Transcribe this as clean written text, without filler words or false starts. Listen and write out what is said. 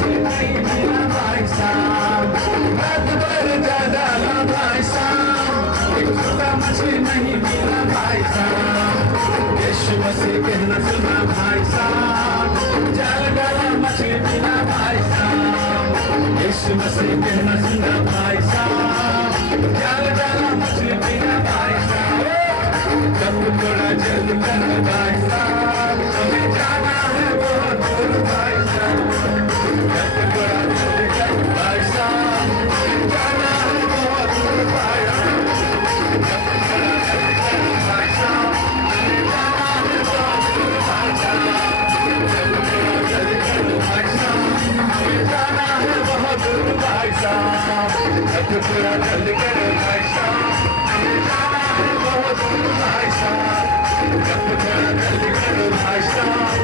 मछली नहीं मिला भाई साहब, रात भर ज्यादा ला भाई साहब, एक छोटा मछली नहीं मिला भाई साहब, यीशु मसीह कहना सुना भाई साहब, जाल डाला मछली मिला भाई साहब, यीशु मसीह कहना सुना भाई साहब, जाल डाला मछली मिला भाई साहब, जब थोड़ा जल्द कर भाई साहब, हमें जाना है बहुत दूर भाई साहब, जब थोड़ा जल्द कर भाई साहब, हमें जाना है बहुत दूर भाई साहब, जब थोड़ा जल्द कर भाई साहब, हमें जाना है बहुत दूर भाई साहब, जब थोड़ा जल्द कर भाई साहब, हमें जाना है बहुत दूर भाई साहब, जब थोड़ा जल्द कर भाई साहब, हमें जाना है बहुत दूर भाई साहब, जब थोड़ा जल्द कर भाई साहब,